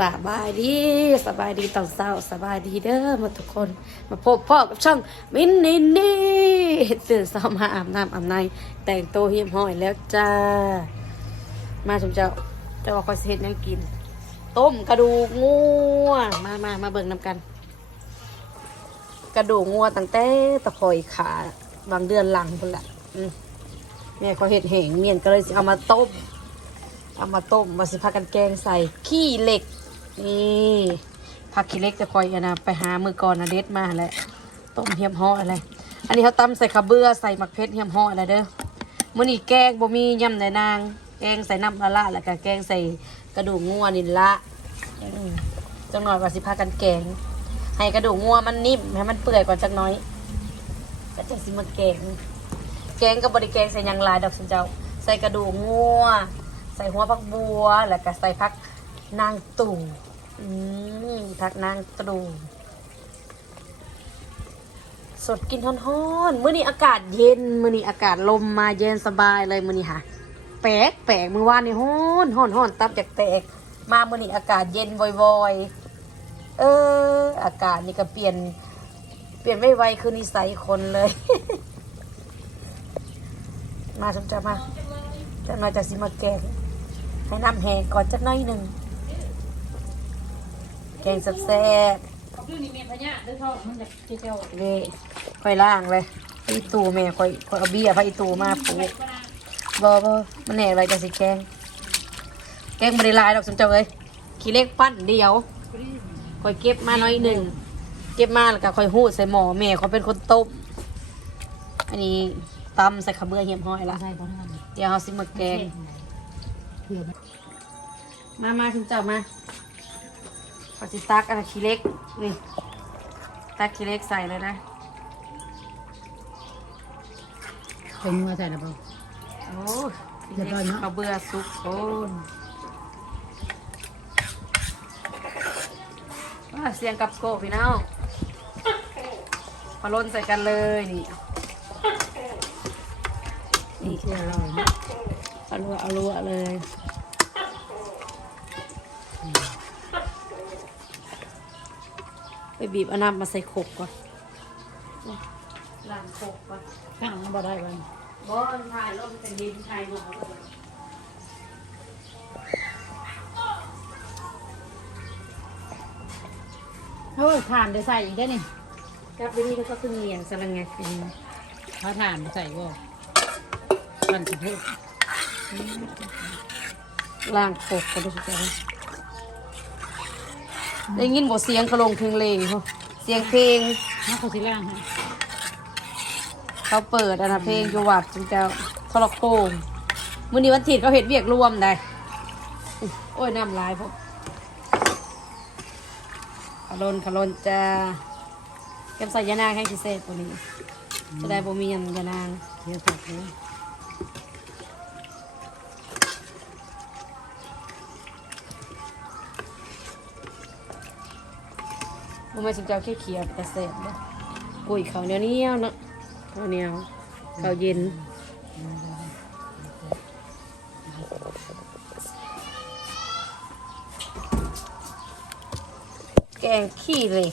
สบายดีสบายดีตอนเช้าสบายดีเด้อมาทุกคนมาพบพ่อกับช่องมินนี่นี่ตื่นเช้ามาอาบน้ำอาบในแต่งตัวเฮียมห้อยแล้วจ้า มาชมเจ้าเจ้าว่าคอยเฮ็ดหยังกิน ต้มกระดูกงัวมามามาเบิ่งนำกัน กระดูกงัวตั้งแต่ตะคอยขาบางเดือนหลังพุ่นละอืมแม่เขาเห็ดแหงเมียนก็เลยเอามาต้มเอามาต้มมาสิพากันแกงใส่ขี้เหล็ก นี่ผักขี้เล็กจะคอยอนะไปหามือก่อนนะเด็ดมาแหละต้มเฮียมห่ออะไร อันนี้เขาตำใส่ขะเบือใส่หมักเพชรเฮียมห่ออะไรเด้อมื้อนี้แกงบ่มียำในนาง แกงใส่น้ำละละแล้วก็แกงใส่กระดูกงัวนี่ละจังหน่อยว่าสิพากันแกง ให้กระดูกงัวมันนิ่มให้มันเปื่อยก่อนจักหน้อย ก็จะสิมาแกง แกงกับบริแกงใส่ยังลายดอกสินเจ้า ใส่กระดูกงัว ใส่หัวผักบัว แล้วก็ใส่ผักนางตู่ อืมผักนางตู่สดกินฮ้อนๆมื้อนี้อากาศเย็น มื้อนี้อากาศลมมาเย็นสบายเลยมื้อนี้ค่ะ แปลกแปลกมื้อวานนี่ฮ้อนฮ้อนฮ้อนตับจากแตก มามื้อนี้อากาศเย็นวอยๆ เออ อากาศนี่ก็เปลี่ยน เปลี่ยนไวๆคือนิสัยคนเลย มาชมจะมาจะมาจากสิมาแกงให้น้ำแห้งก่อนจักน้อยหนึ่ง แกงแซ่บคือนี่เมียพญาด้วยท้องมันจะเจ้าๆนี่ค่อยล่างเลยอีตูแม่ค่อยค่อยเอาเบียร์พระอีตูมาปลูกบอบอมันแหน่อะไรจะสิแกง แกงบริลายดอกสมเจ้าเลยขี้เล็กปั้นเดียวค่อยเก็บมาหน้อยหนึ่ง เก็บมาแล้วก็ค่อยหูดใส่หม้อแม่เขาเป็นคนต้มอันนี้ตำใส่ขะเบือเหี่ยมห้อยละใช่เขาทำเดี๋ยวเขาสิมาแกงเผื่อมามาถึงเจ้ามา ปฏิตักอันขี้เล็ก นี่ ตักขี้เล็กใส่เลยนะเป็นงัวใส่ระเบิดโอ้ขี้เรียบร้อยเนอะเขาวเบื่อซุกโคนว้าเสียงกับโกะพี่น้องพอล้นใส่กันเลยนี่นี่เชื่อเราเนาะเอาลัวเอาลัวเลย ไปบีบเอาน้ำมาใส่โขกก่อนล้างโขกก่อนข้างมันบ่ได้บ้างบอลถ่ายรถเป็นดินไทยหมดเลยเฮ้ยถ่านจะใส่อีกได้นี่กลับไปนี่ก็คือเงียงสลังไงคือเขาถ่านจะใส่บ่มันสิพูดล่างโขกกันด้วยจ้ะ ได้ยินบทเสียงกระลงเพลงเลยเขาเสียงเพลงนักเขาสิล่างให้เขาเปิดอันนะเพลงอยู่วัดจึงจะทรโคงมื้อนี้วันอาทิตย์เขาเห็ดเวียกรวมได้อุ๊ยโอ้ยน้ำลายพวกขลนขลนจ้าเก็บใส่ยานางให้พิเศษกว่านี้จะได้บ่มียำยานางเดี๋ยวตัดเลย บ่ไม่สนใจแค่เขียวแต่เสร็จเลยอุ้ยเขาวเหนียวเหนียวเนาะข้าวเหนียวข้าวเย็นแกงขี้เหล็ก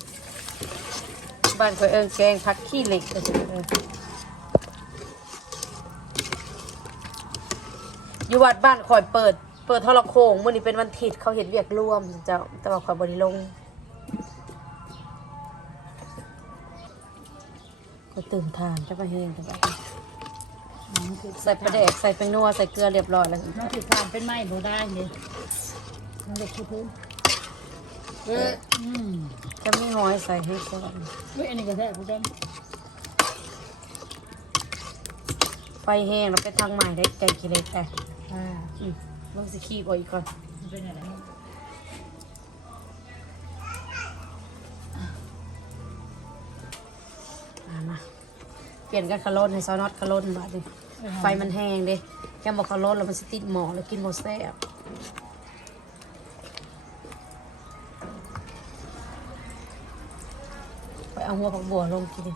บ้านข่อยเอิงแกงผักขี้เหล็กก็จะเอิ้นอยู่วัดบ้านข่อยเปิด เปิดทรโคงมื่อนี้เป็นวันอาทิตย์เขาเห็นเวียกร่วมเจ้าแต่ว่าข่อยบริลง ก็ตื่นทานจะไปเฮงแต่ว่าใส่ปลาแดกใส่แป้งนัวใส่เกลือเรียบร้อยแล้วน้องติดถ่านเป็นไม้บ่ได้เลยมันเด็กคือพื้นเอออืมจะไม่ห้อยใส่ให้ก่อนเฮ้ยอันนี้ก็แท้ผู้ชมไฟแห้งแล้วไปทางใหม่ได้แกงขี้เหล็กแต่อ่าอืมลองสิขี้บ่อีกก่อนมันเป็นอะไร ปลี่ยนกันคาร์โลนให้ซอสน็อตคาร์โลนบาดดิไฟมันแห้งเด้แกบอกคาร์โลนแล้วมันสติดหมอแล้วกินหมดแซ่บไปเอาหัวผักบัวลงกินดิ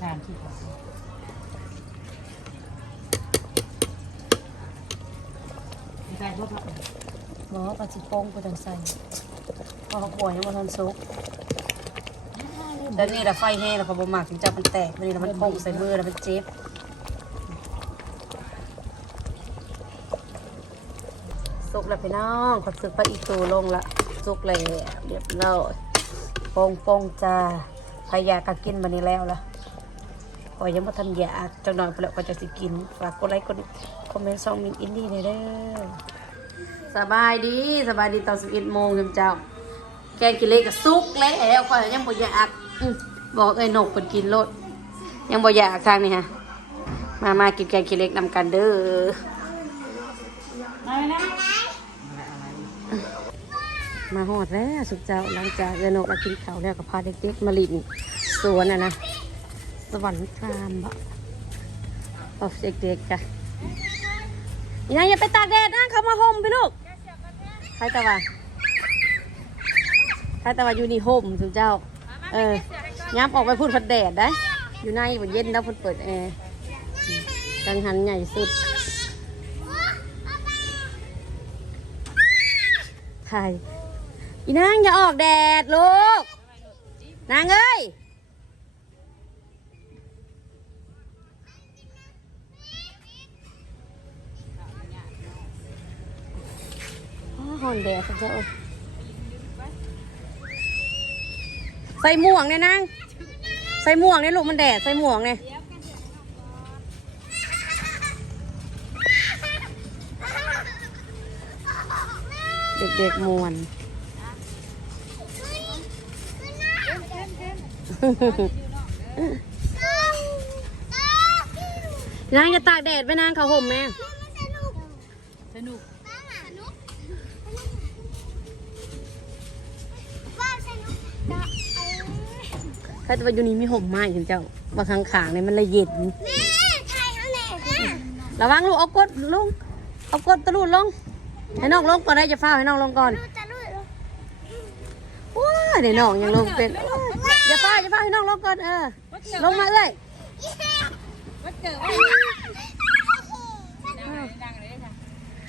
ถ่านที่เขาำบ่ปลาสิโป้งไปจังใส่พอเขาป่วยยังบ่ทันสุกแล้วนี่ละไฟแห้งแล้วก็บ่มักถึงจะมันแตกนี่แล้วมันโป่งใส่มือแล้วมันเจ็บสุกแล้วพี่น้องขอสึกปลาอีตูลงละสุกแล้วเรียบร้อยโป่งโป่งจ้าใครอยากก็กินมานี้แล้วล่ะขอยยังบ่ทันอยากจังหน่อยไปแล้วก็จะสิกิน ฝากกดไลค์กดคอมเมนต์ช่องมินอินดี้หน่อยเด้อ สบายดีสบายดีตอน11โมงคุณเจ้า แกงกินเล็กก็สุกแล้วข่อยยังบ่อยากอื้อบอกเอ้ยนกเพิ่นกินโลดยังบ่อยากทางนี่ฮะ มามากินแกงกินเล็กนำกันเด้อมาไหมนะมาฮอดแล้วสุกเจ้าหลังจากเอ้ยนกแล้วกินข้าวแล้วก็พาเด็กๆมาลินสวนน่ะนะ สวรรค์ครามบะโอ้เด็กๆจ้ะ อีนายอย่าไปตากแดดนะเขามาห่มไปลูกใครแต่ว่าใครแต่ว่าอยู่นี่ห่มสุเจ้า เออย้ำออกไปพูดพัดแดดได้ อยู่ในบนเย็นแล้วพิ่นเปิดแอร์กังหันใหญ่สุดไทยอีนางอย่าออกแดดลูก นางเอ้ย หอนแดดเจะเอาใส่หมวกเนี่ยนางใส่หมวกเนี่ยลูกมันแดดใส่หมวกเนี่ยเด็กๆมวนนางจะตากแดดไหมนางเขาห่มแม่สนุก ถ้าจะไปอยู่นี่มีห่มไม้ถึงเจ้าบางครั้งขางๆเนี่ยมันละเย็นระวังลูกเอากดลงเอากดตะลุดลงให้น้องลงก่อนได้จะฟ้าวให้น้องลงก่อนว้าเดี๋ยวน้องยังลงเป็นว้าอย่าฟ้าวอย่าฟ้าวให้น้องลงก่อนเออลงมาเอ้ยวัดเกิดว่าดังเลยดังเลยค่ะ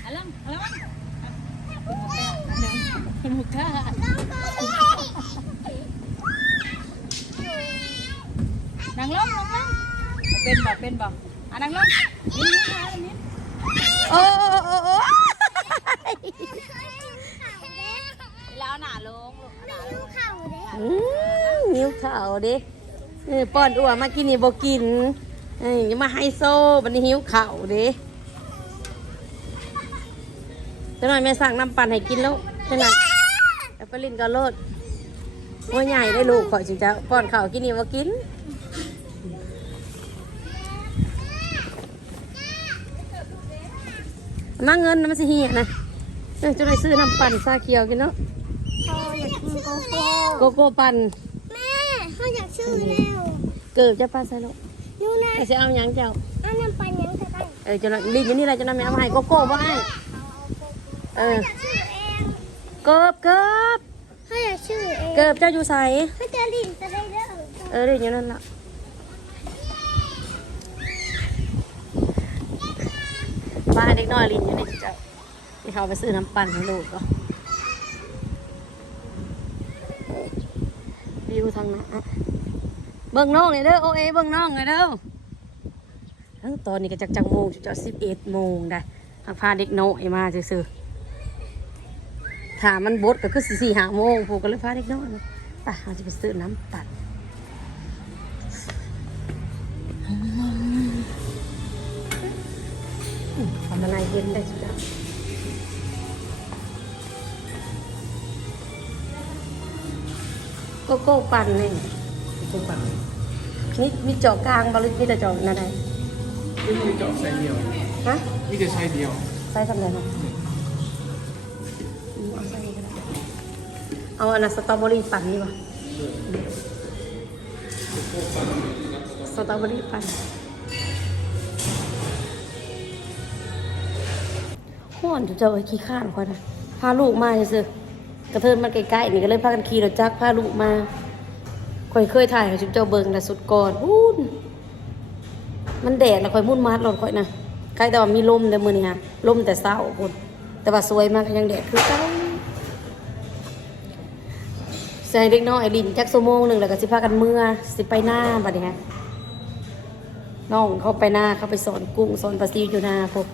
อะลังอะลังสนุกค่ะนั่งลงลงลง เป็นบ่เป็นบ่อะนั่งลงนี่นี่ค่ะนี่โอ้โอ้โอ้โอ้แล้วหนาลงลูกหนาลงอืมนิ้วเข่าเด็กป้อนอ้วนมากินนี่บ่กินเอ้ยอย่ามาไฮโซบันนี้หิวเข่าเด็กจะหน่อยแม่สั่งน้ำปั่นให้กินแล้วจะหน่อยแอปเปิลลินก็โลดว่าใหญ่ได้ลูกข่อยจิจะป้อนข้าวกินนี่บ่กิน มาเงินนะมันสิเหียนะเออจะได้ซื้อน้ำปั่นซาเขียวกินเนาะพ่ออยากกินโกโก้โกโก้ปั่นแม่พ่ออยากชื่อแล้วเกิดจะปลาใส่ลูกนู่นนะแต่จะเอาหยังเจ้าอันนั้นปันยังจะได้เออจะนรีบอยู่นี่แหละจะนำแม่เอามาให้โกโก้บ่ให้เออชื่อเองเกิบเกิบพ่ออยากชื่อเองเกิบเจ้าอยู่ใสพ่อจะลินจะได้เด้อเออเรียนอยู่นั่นละ มาให้เด็กน้อยลินอยู่นี่เจ้าที่เขาไปซื้อน้ำปั่นให้ลูกก็วิวทางนั้นเบิ่งน้องเลยเด้อโอเอเบิ่งน้องเลยเด้อทั้งตอนนี้ก็จักจังโมงจุดสิบเอ็ดโมงได้ทาพาเด็กน้อยมาซื่อๆถามมันบดก็คือสี่ห้าโมงผูกก็เลยพาเด็กน้อยไปเราจะไปซื้อน้ำปั่น เย็นได้สุดแล้วโกโก้ปั่นนี่ทุกปันนี่มีเจาะกลางบหริมีแต่เจาะนั่นไงไม่มีเจาะไซส์เดียวฮะมีแต่ไซส์เดียวใส่ทำอะไรนะอืมเอาใส่นี่ก็ได้เอาอันนั้นสตรอเบอรี่ปั่นนี่ป่ะสตรอเบอรี่ปั่น อนจะเจอไอ้ขี้ข้านคอยนะพาลูกมาเฉยๆกระเทินมันใกล้ๆนี่ก็เลยพากันขี่รถจักรพาลูกมาคอยเคยถ่ายกับชุบเจ้าเบิงแต่สุดก่อนพูนมันแดดแล้วคอยมุ่นมัดรถคอยนะใครแต่ว่ามีลมแต่มือนี่ฮะลมแต่เศร้าคนแต่ว่าสวยมากยังแดดคือเก้าใส่เด็กน้อยลินจักชั่วโมงหนึ่งแล้วก็สิพากันเมื่อสิไปหน้าบัดนี้ฮะน้องเขาไปหน้าเขาไปสอนกุ้งสอนปลาซิวอยู่นาพวก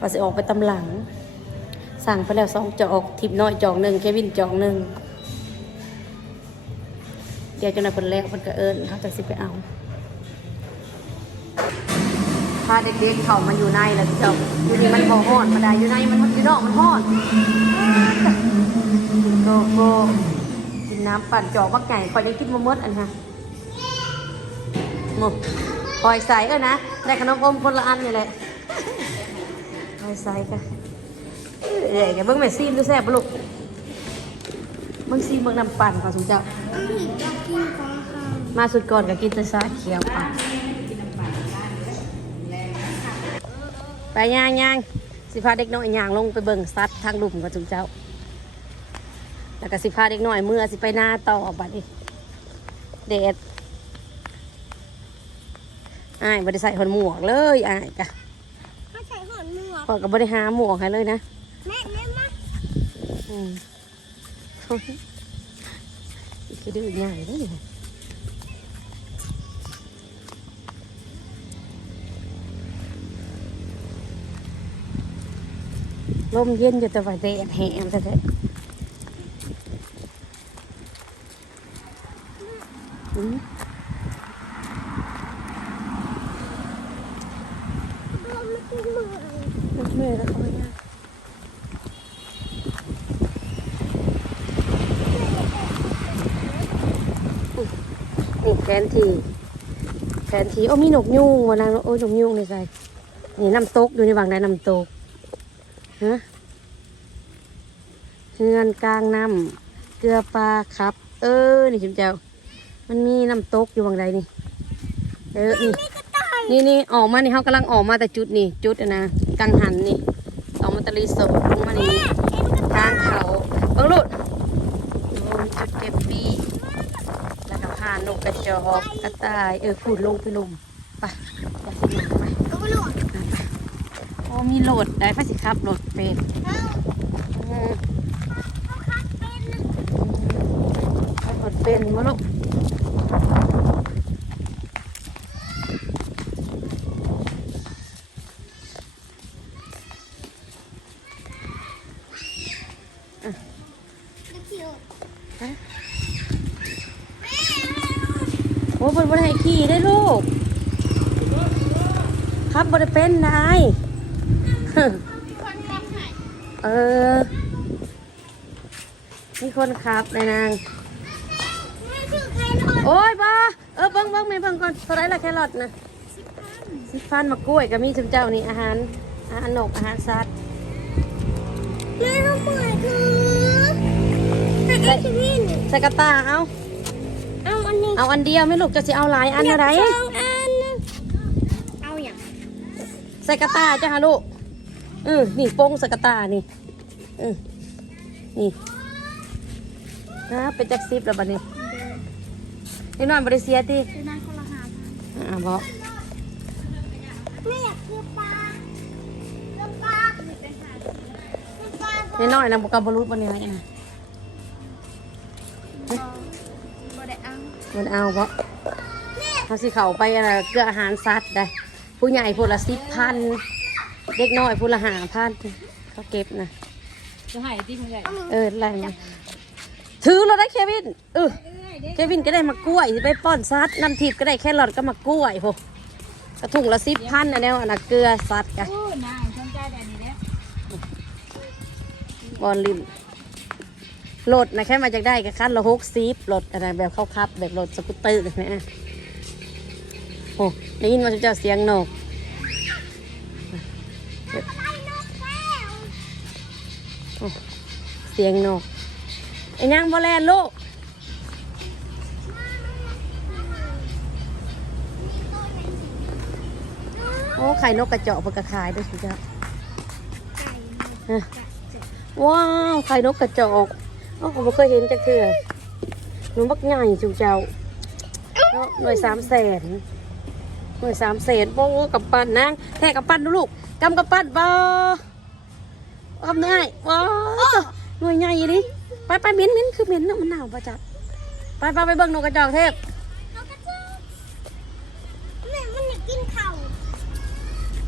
ปลาสิออกไปตำหลัง สั่งไปแล้วสองจอกทิปน้อยจอกหนึ่งเควินจอกหนึ่งเดี๋ยวจนนายคนแรกมันก็เอิญเขาจะสิไปเอาพาเด็กๆเขามันอยู่ในแล้วพี่เจ้าอยู่นี่มันพอห้อนมาได้อยู่ในมันอยู่นอกมันห้อนโกโก้กินน้ำปั่นจอกบักไก่คอยได้กินมะมดอันฮะงปล่อยใส่เออนะได้ขนมอมคนละอันนี่แหละปล่อยใส่กัน เดี๋ยวแกเบิ้งแม่ซีมดูแซ่บปะลูกเบิ้งซีมเบิ้งน้ำปั่นก่อนสุเจ้า มาสุดก่อนก็กินแต่ชาเขียวอะไปย่างย่างสิพาเด็กน้อยย่างลงไปเบิ่งซัดทางลุ่มกับจุเจ้า แล้วก็สิพาเด็กน้อยเมื่อสิไปหน้าต่อบัดนี้เด็ดอ้ายบริใส่หอนหมวกเลยอ้ายกะเขาใส่หอนหมวกพอกับบริหาหมวกให้เลยนะ แม่แม่มาอืมคือดื้อใหญ่เลยลมเย็นอยู่แต่ว่าแดดแห้งแต่แท้อืม เราไม่กินหมือ เมื่อยแล้วก็ไม่ยาก นี่แผนทีแผนทีโอ้มีนกยุงวะนางโอ้ยนกยุงในใจนี่น้ำตกอยู่ในวังได้น้ำตกฮะเฮือนกลางน้ำเกลือปลาครับ เออนี่ชิมเจ้ามันมีน้ำตกอยู่วังใดนี่เออนี่นี่นี่ออกมานี่เขากำลังออกมาแต่จุดนี่จุดนะกังหันนี่ออกมาตะลีสดลงมานี่ทางเขาเบิ่งลูกโอ้ยจุดเก็บปีแล้วก็พา นกกระจอกกระต่ายเออพูดลงไปลุมไปไปไปโอ้มีโหลดได้พระสิครับโหลดเป็ดเอาอืมเขาคัดเป็นโหลดเป็นมาลูกโอ้บนบนให้ขี่ได้ลูก ครับบนเป็นนายเออ มีคนขับนายนางไม่คือใครหลอดโอ้ยบ้าเออเบิ้งเบิ้งไม่เบิ้งก่อนเท่าไหรละแครอทนะสิฟันมากล้วยก็มีชุมเจ้านี่อาหารอาหารนกอาหารสัตว์แม่เขาเปิดคือให้ไอ้ชีวินใส่กระตาเอา เอาอันนี้เอาอันเดียวไม่ลูกจะสิเอาหลายอันอะไรสองอัน เอาอย่างใส่กระตาจ้ะฮะลูกอือนี่โป้งใส่กระตานี่อือนี่นะเป็นจักซิบแล้วบัดนี้นี่นอนบริเซียติคือนายคนละหาอ่าบอกไม่อยากกินปลาเลือกปลาเลือกปลานี่น้อยนะบอกกับบรุษวันนี้ไงอะบ่ได้เอา มันเอาเพราะเขาสิเขาไปอะไรเกลืออาหารสัตว์ได้ผู้ใหญ่พูละสิบพันเด็กน้อยพูละหาพันเขาเก็บนะจะให้ที่มึงใหญ่เอออะไรนะถือเราได้เควินเออเควินก็ได้มากล้วยไปป้อนซัดน้ำทิพย์ก็ได้แค่หลอดก็มากล้วยพวกกระถุงละสิบพันอันนี้อันน่ะเกลือซัดกันโอ้นายสนใจแต่นี้แล้วบอลลิม โหลดนะแค่มาจากได้กับคันละหกซีฟโหลดอะไรแบบเข้าคับ แบบโหลดสกูตเตอร์แบบนี้นะ โอ้ได้ยินว่าเจ้าเสียงนกเสียงนกไอ้นางบอแลนลูกโอ้ไข่นกกระเจาะเพื่อกระขายด้วยสิจ้าฮะว้าวไข่นกกระจอกโอ้ผมไม่เคยเห็นจักเทื่อหนูมักใหญ่จุเจ้าเนาะหน่วยสามแสนหน่วยสามแสนโอ้กับปั้นนางแทกกับปั้นดูลูกกำกับปั้นบ่อ้อมได้ว้าวหน่วยใหญ่ดิไปไปเหม็นเหม็นคือเหม็นเนาะมันหนาวปะจ๊ะไปไปไปเบิ่งนกกระจอกเทพนกกระจอกแม่มันอยากกินเข่า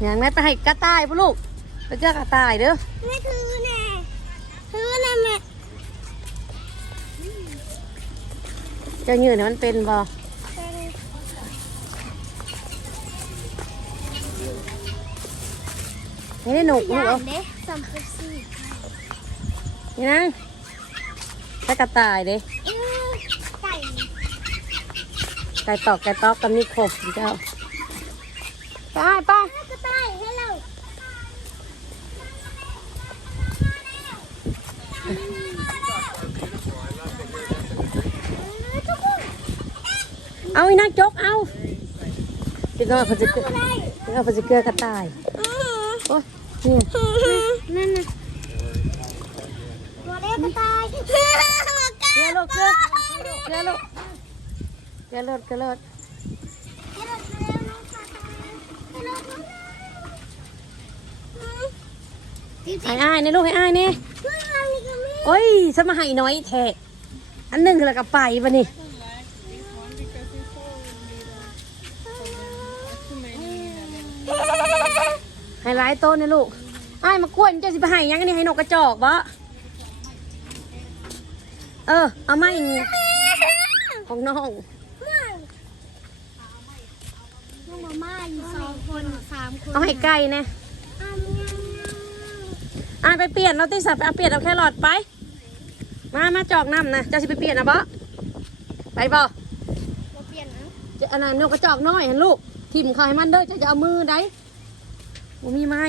อย่างนั้นไปให้กระต่ายพ่อลูกไปเจอกระต่ายเด้อแม่ถือแน่ถือแน่แม่ เจ้าเหยื่อเนี่ยมันเป็นบ่เป็นไม่ได้หนุกลูกย่าเอานเด้สัมผัสสีนี่นะไปกระต่ายเด้อื้อไก่ไก่ตอกไก่ตอกกันนี่ครบเจ้าไปไป กระต่ายให้เราทุกคน เอาอีนักจกเอาเดี๋ยวก็เขาจะเกลือได้เดี๋ยวเขาจะเกลือกระต่ายอื้อโอ้ยเนี่ยนั่นน่ะตัวเล็กกระต่ายเกลือลูกเกลือเกลือลูกเกลือรถเกลือรถให้อ้ายนี่ลูกให้อ้ายนี่โอ้ยสมาให้น้อยแท้อันหนึ่งคือแล้วก็ไปปะนี่ ให้หลายโตนี่ลูกอ้ายมากวนเจ้าสิไปให้หยังอันนี่ให้นกกระจอกบ่เออ เอามาอีกของน้องน้องมาม่าอยู่สองคนสามคนเอาให้ไก่แน่อ้าวเนี่ยอะไปเปลี่ยนเราติสับเอาเปลี่ยนเอาแครอทไป มามาจอกน้ำนะเจะสิไปเปลี่ยนนะบ่ไปบ่เราเปลี่ยนนะจะอันนั้นนกกระจอกน้อยเห็นลูกทิ่มเขาให้มันเด้อจะจะเอามือได้ บ่มีไม้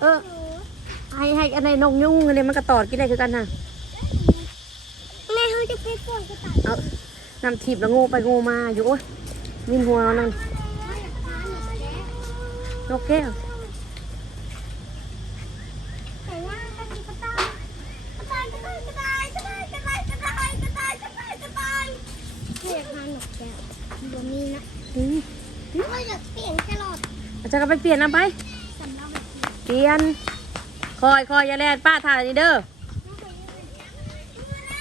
เออให้ให้อะไรนกยุ่งอะไรมันกระตอดกินได้คือกันนะแม่เขาจะไปป่อยกระต่ายเอานำถีบแล้วงูไปงูมาอยู่โอ้ยวินหัวนั่นนกแก้วเรียกมานกแก้วบ่มีนะ อืมเราอยากเปลี่ยนแครอทอาจารย์ก็ไปเปลี่ยนนะไป สำหรับเปลี่ยน คอยคอยอย่าแลนป้าถ่ายนี่เด้อ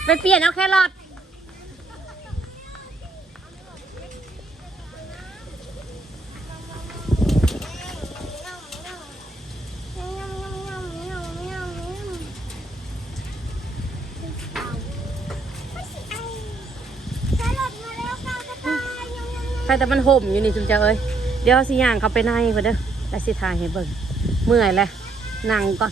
ไปเปลี่ยนเอาแครอท แครอทมาแล้วค่ะกระต่ายยำยำยำ ใครแต่มันห่มอยู่นี่จุนเจ้าเอ้ยเดี๋ยวสิย่างเขาไปในก่อนเด้อแล้วสิถ่ายให้เบิ่งเมื่อยแล้วนั่งก่อน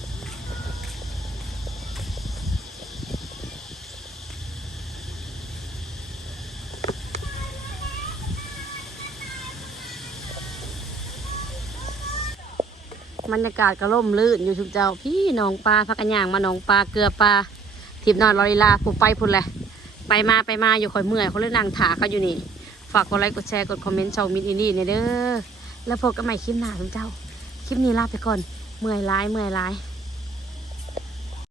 บรรยากาศก็ร่มรื่นอยู่ทุกเจ้า พี่น้องปลาพักกันย่างมาน้องปลาเกลือปลาทิพนอนลอรีลาผู้ไปพุ่นแหละไปมาไปมาอยู่คอยเมื่อยเขาเลยนั่งถาเขาอยู่นี่ากกดไลค์กดแชร์กดคอมเมนต์ชาวมินอินดี้เนี่ยเด้อแล้วพบกันใหม่คลิปหน้าทุกเจ้า คลิปนี้ลาไปก่อนเมื่อยร้ายเมื่อยร้าย